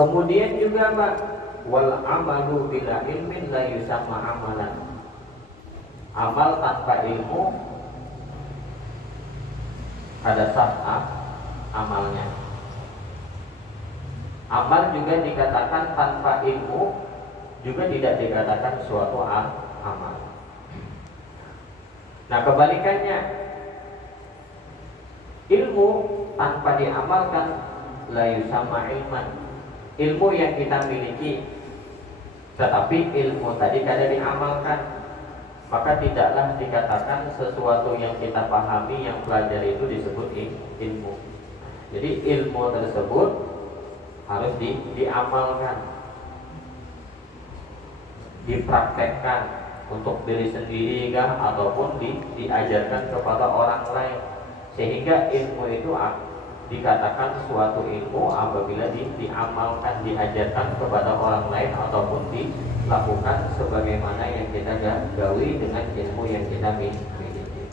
Kemudian juga Pak, wal amalu bila ilmin la yusamma amalan. Amal tanpa ilmu ada sah amalnya. Amal juga dikatakan tanpa ilmu juga tidak dikatakan suatu amal. Nah kebalikannya, ilmu tanpa diamalkan la yusamma ilman. Ilmu yang kita miliki tetapi ilmu tadi kada diamalkan, maka tidaklah dikatakan sesuatu yang kita pahami, yang pelajari itu disebut ilmu. Jadi ilmu tersebut harus diamalkan, dipraktekkan untuk diri sendiri kah, ataupun diajarkan kepada orang lain. Sehingga ilmu itu dikatakan suatu ilmu apabila diamalkan, diajarkan kepada orang lain ataupun dilakukan sebagaimana yang kita gawi dengan ilmu yang kita miliki.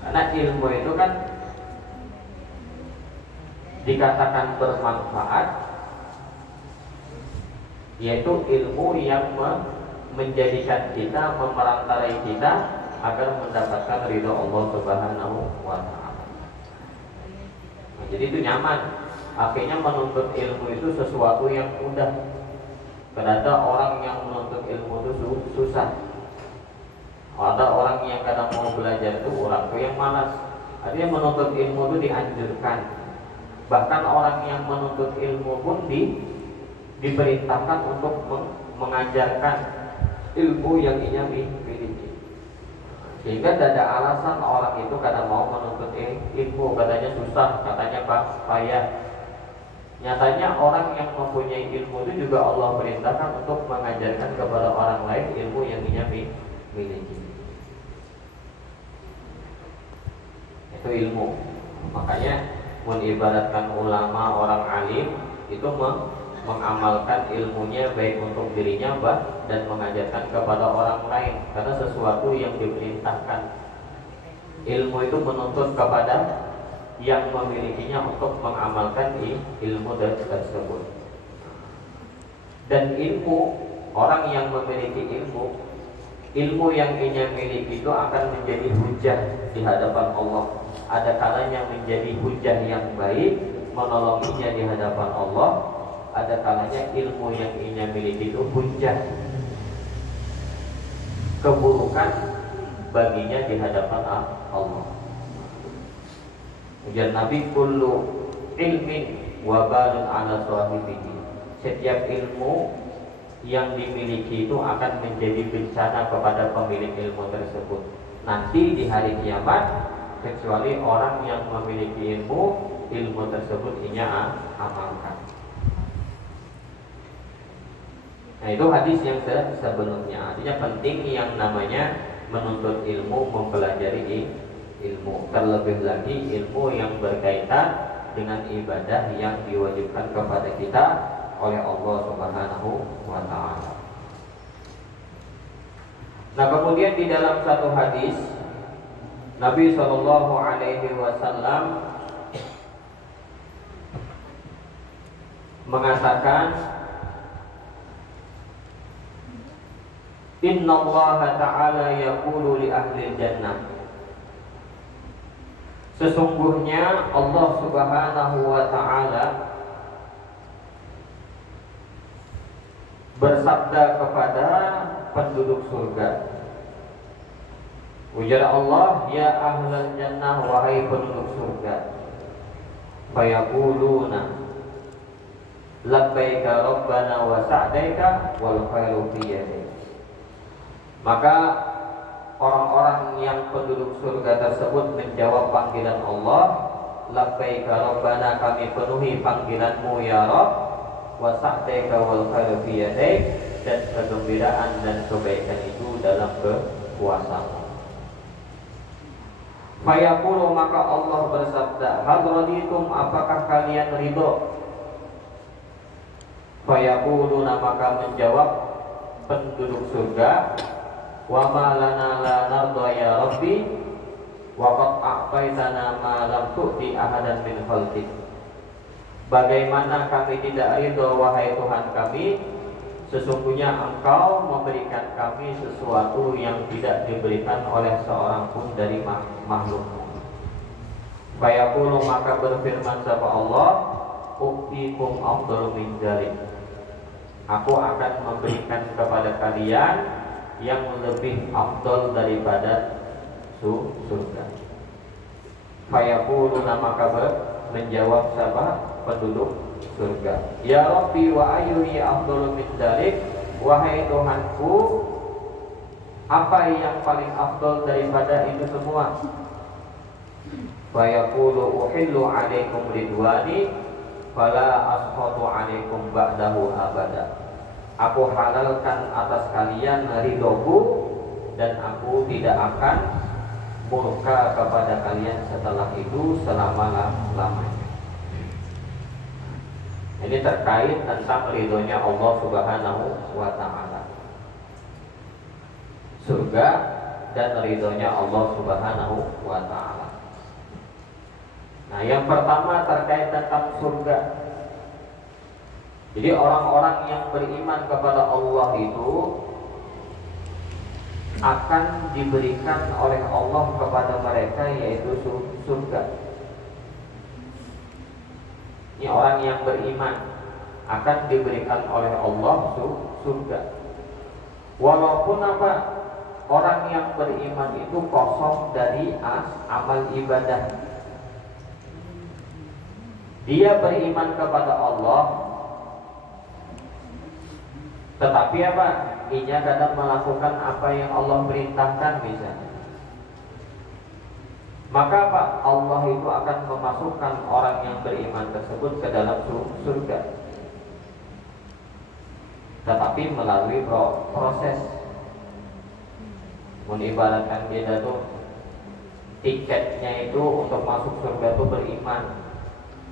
Karena ilmu itu kan dikatakan bermanfaat, yaitu ilmu yang menjadikan kita, memerantarai kita agar mendapatkan ridho Allah Subhanahu wa Ta'ala. Jadi itu nyaman. Akhirnya menuntut ilmu itu sesuatu yang mudah. Karena orang yang menuntut ilmu itu susah. Ada orang yang kadang mau belajar itu orang yang malas. Artinya menuntut ilmu itu dianjurkan. Bahkan orang yang menuntut ilmu pun diperintahkan untuk mengajarkan ilmu yang ia miliki. Sehingga tidak ada alasan orang itu kadang mau menuntut ilmu, katanya susah, katanya payah. Nyatanya orang yang mempunyai ilmu itu juga Allah perintahkan untuk mengajarkan kepada orang lain ilmu yang ia miliki. Itu ilmu. Makanya mengibaratkan ulama, orang alim itu mengamalkan ilmunya baik untuk dirinya dan mengajarkan kepada orang lain, karena sesuatu yang diperintahkan. Ilmu itu menuntut kepada yang memilikinya untuk mengamalkan ilmu tersebut. Dan ilmu, orang yang memiliki ilmu yang ia miliki itu akan menjadi hujah di hadapan Allah. Ada kalanya menjadi hujah yang baik, menolonginya di hadapan Allah. Ada kalanya ilmu yang ia miliki itu hujah, keburukan baginya di hadapan Allah. Ujar Nabi, kullu ilmin wabalun ala sahibihi. Setiap ilmu yang dimiliki itu akan menjadi bencana kepada pemilik ilmu tersebut nanti di hari kiamat, kecuali orang yang memiliki ilmu tersebut ia amalkan. Nah itu hadis yang sebelumnya. Artinya penting yang namanya menuntut ilmu, mempelajari ilmu. Terlebih lagi ilmu yang berkaitan dengan ibadah yang diwajibkan kepada kita oleh Allah Subhanahu wa Ta'ala. Nah kemudian di dalam satu hadis Nabi Shallallahu Alaihi Wasallam mengatakan, Inna Allah Ta'ala yaqulu li ahli jannah. Sesungguhnya Allah Subhanahu wa Ta'ala bersabda kepada penduduk surga. Ujar Allah, ya ahlal jannah, wahai penduduk surga. Fayaquluna labbaika rabbana wa sa'daika wal khairu fi yadik. Maka orang-orang yang penduduk surga tersebut menjawab panggilan Allah, labbaika rabbana, kami penuhi panggilanmu ya Rabb, wa sa'daika wal khairu fi yadik, dan kegembiraan dan kebaikan itu dalam kekuasaanmu. Fayaqulu, maka Allah bersabda, hal raditum, apakah kalian ridho? Fayaquluna, maka menjawab penduduk surga, wa ma lana la narda ya Rabbi wa qad a'taitana ma lam tu'ti ahadan min khalqik. Bagaimana kami tidak ridho wahai Tuhan kami, sesungguhnya Engkau memberikan kami sesuatu yang tidak diberikan oleh seorang pun dari makhluk. Fayaqulu, maka berfirman sapa Allah, uktikum afdalu min dzalik. Aku akan memberikan kepada kalian yang lebih afdal daripada surga. Fayaqulu, maka menjawab sapa penduduk surga, ya Rabbi wa ayyuhi afdalu min dzalik. Wahai Tuhanku, apa yang paling afdal daripada itu semua? Fayaqulu uhillu alaikum ridwani fala askhatu alaikum ba'dahu abada. Aku halalkan atas kalian ridhoku dan aku tidak akan murka kepada kalian setelah itu selama-lamanya. Ini terkait tentang ridhonya Allah Subhanahu wa ta'ala, surga dan ridhonya Allah Subhanahu wa ta'ala. Nah, yang pertama terkait tentang surga. Jadi orang-orang yang beriman kepada Allah itu akan diberikan oleh Allah kepada mereka yaitu surga. Ini orang yang beriman akan diberikan oleh Allah surga. Walaupun apa, orang yang beriman itu kosong dari amal ibadah. Dia beriman kepada Allah, tetapi apa? Ia kadang melakukan apa yang Allah perintahkan misalnya. Maka apa? Allah itu akan memasukkan orang yang beriman tersebut ke dalam surga. Tetapi melalui proses. Mengibaratkan kita tuh tiketnya itu untuk masuk surga itu beriman,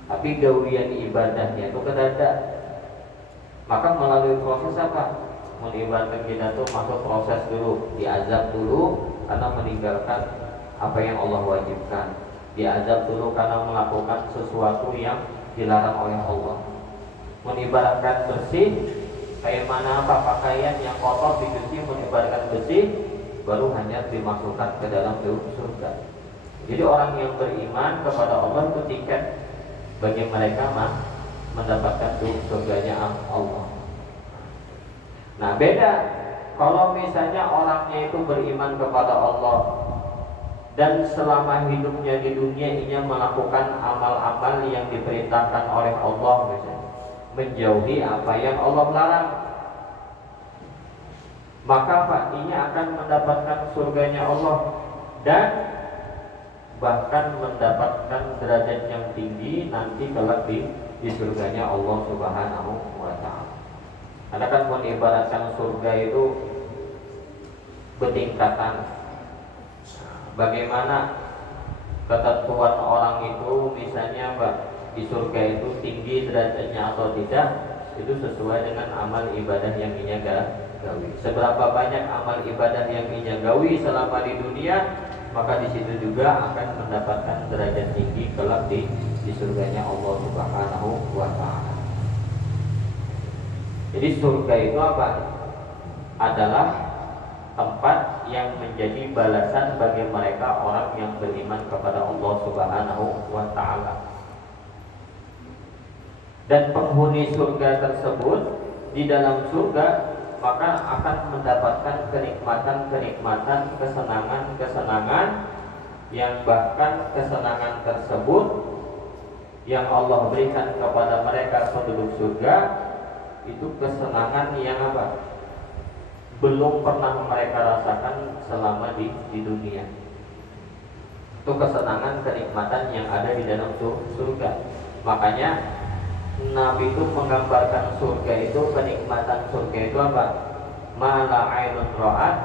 tapi gawian ibadahnya itu kedada. Maka melalui proses apa? Mengibaratkan kita tuh masuk proses dulu, diazab dulu karena meninggalkan apa yang Allah wajibkan, diazab dulu karena melakukan sesuatu yang dilarang oleh Allah. Mengibaratkan bersih, kayak mana apa pakaian yang kotor dicuci, mengibaratkan bersih, baru hanya dimasukkan ke dalam surga. Jadi orang yang beriman kepada Allah itu tiket bagi mereka mendapatkan surganya Allah. Nah, beda kalau misalnya orangnya itu beriman kepada Allah dan selama hidupnya di dunia ia melakukan amal-amal yang diperintahkan oleh Allah, misalnya menjauhi apa yang Allah larang, maka Pak, ia akan mendapatkan surganya Allah dan bahkan mendapatkan derajat yang tinggi nanti kelak di surganya Allah Subhanahu wa ta'ala. Karena kan mengibaratkan surga itu bertingkatan. Bagaimana ketentuan orang itu, misalnya Pak, di surga itu tinggi derajatnya atau tidak, itu sesuai dengan amal ibadah yang ia gawi. Seberapa banyak amal ibadah yang ia gawi selama di dunia, maka di situ juga akan mendapatkan derajat tinggi kelak di surganya Allah Subhanahu wa ta'ala. Jadi surga itu apa? Adalah tempat yang menjadi balasan bagi mereka orang yang beriman kepada Allah Subhanahu wa ta'ala. Dan penghuni surga tersebut di dalam surga maka akan mendapatkan kenikmatan-kenikmatan, kesenangan-kesenangan yang bahkan kesenangan tersebut yang Allah berikan kepada mereka penduduk surga itu kesenangan yang apa? Belum pernah mereka rasakan selama di dunia. Itu kesenangan, kenikmatan yang ada di dalam surga. Makanya Nabi itu menggambarkan surga itu, kenikmatan surga itu apa? Ma la ainun ra'at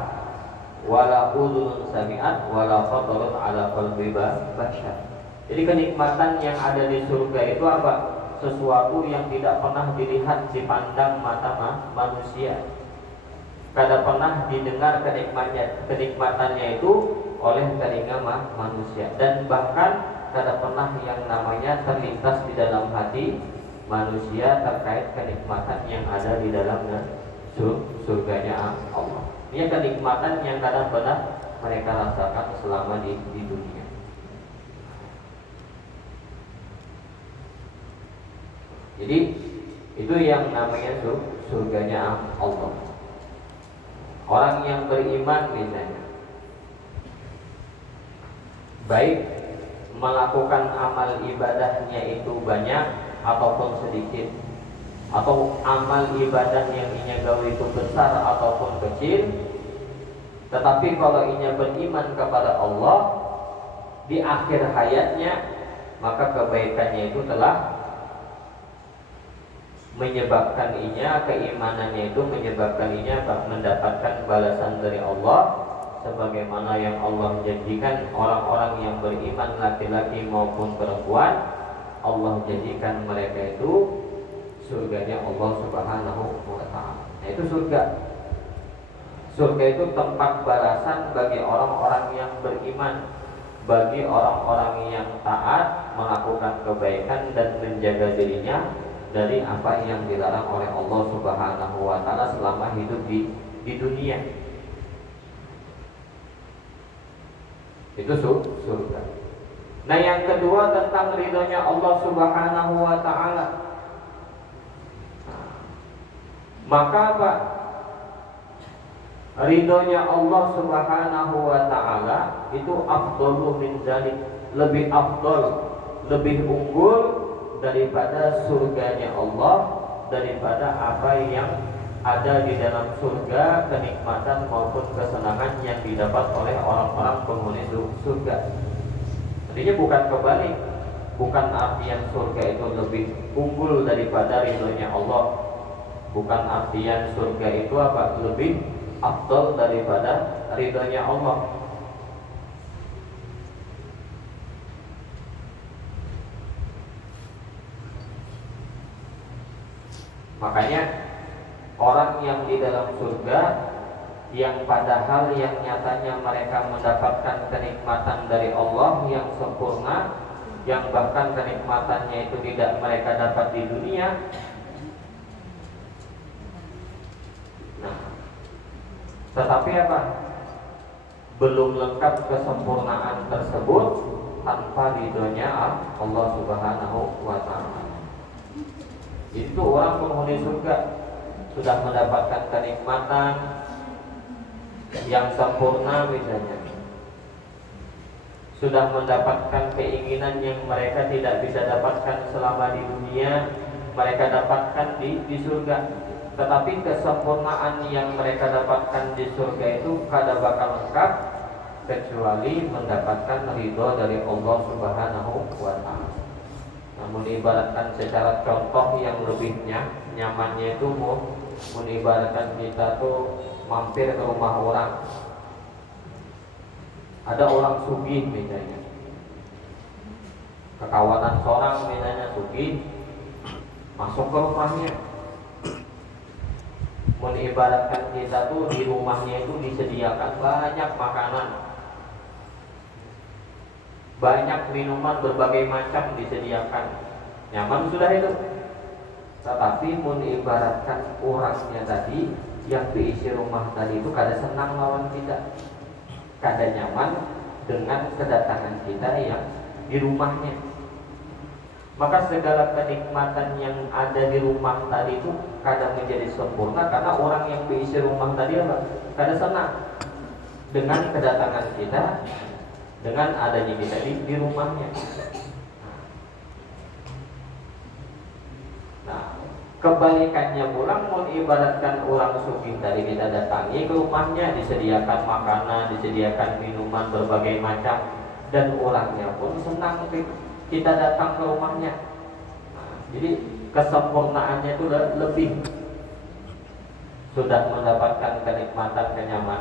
wala udhunun sami'at wala khatarat ala qalbi bashar. Jadi kenikmatan yang ada di surga itu apa? Sesuatu yang tidak pernah dilihat, dipandang mata manusia. Kada pernah didengar kenikmatannya itu oleh telinga manusia, dan bahkan kada pernah yang namanya terlintas di dalam hati manusia terkait kenikmatan yang ada di dalamnya surganya Allah. Ini kenikmatan yang kadang-kadang mereka rasakan selama di dunia. Jadi itu yang namanya surganya Allah. Orang yang beriman misalnya, baik melakukan amal ibadahnya itu banyak ataupun sedikit, atau amal ibadah yang inya gawe itu besar ataupun kecil, tetapi kalau inya beriman kepada Allah di akhir hayatnya, maka kebaikannya itu telah menyebabkan inya, keimanannya itu menyebabkan inya mendapatkan balasan dari Allah, sebagaimana yang Allah janjikan orang-orang yang beriman laki-laki maupun perempuan. Allah janjikan mereka itu surganya Allah Subhanahu wa ta'ala. Nah, itu surga. Surga itu tempat balasan bagi orang-orang yang beriman, bagi orang-orang yang taat, melakukan kebaikan dan menjaga dirinya dari apa yang dilarang oleh Allah Subhanahu wa ta'ala selama hidup di dunia. Itu surga. Nah, yang kedua tentang ridhonya Allah Subhanahu wa ta'ala. Maka apa? Ridhonya Allah Subhanahu wa ta'ala itu afdalu min zalik, lebih afdal, lebih unggul daripada surganya Allah, daripada apa yang ada di dalam surga, kenikmatan maupun kesenangan yang didapat oleh orang-orang penghuni surga. Artinya bukan kebalik, bukan artian surga itu lebih unggul daripada ridhonya Allah, bukan artian surga itu apa lebih afdal daripada ridhonya Allah. Makanya orang yang di dalam surga, yang padahal yang nyatanya mereka mendapatkan kenikmatan dari Allah yang sempurna, yang bahkan kenikmatannya itu tidak mereka dapat di dunia. Nah, tetapi apa? Belum lengkap kesempurnaan tersebut tanpa ridhonya Allah Subhanahu wa ta'ala. Itu orang penghuni surga sudah mendapatkan kenikmatan yang sempurna misalnya, sudah mendapatkan keinginan yang mereka tidak bisa dapatkan selama di dunia, mereka dapatkan di surga. Tetapi kesempurnaan yang mereka dapatkan di surga itu kada bakal lengkap kecuali mendapatkan ridho dari Allah Subhanahu wa ta'ala. Namun ibaratkan secara contoh yang lebihnya nyamannya itu ibaratkan kita tuh mampir ke rumah orang, ada orang sugih misalnya, kekawanan seorang misalnya sugih, masuk ke rumahnya, ibaratkan kita tuh di rumahnya itu disediakan banyak makanan, banyak minuman berbagai macam disediakan, nyaman sudah itu. Tetapi ibaratkan orangnya tadi yang diisi rumah tadi itu kada senang lawan kita, kada nyaman dengan kedatangan kita yang di rumahnya. Maka segala kenikmatan yang ada di rumah tadi itu kada menjadi sempurna karena orang yang diisi rumah tadi apa? Kada senang dengan kedatangan kita, dengan adanya kita di rumahnya. Nah, kebalikannya pulang ibaratkan orang sugih tadi kita datangi ke rumahnya, disediakan makanan, disediakan minuman berbagai macam, dan orangnya pun senang kita datang ke rumahnya. Nah, jadi kesempurnaannya itu lebih, sudah mendapatkan kenikmatan, kenyamanan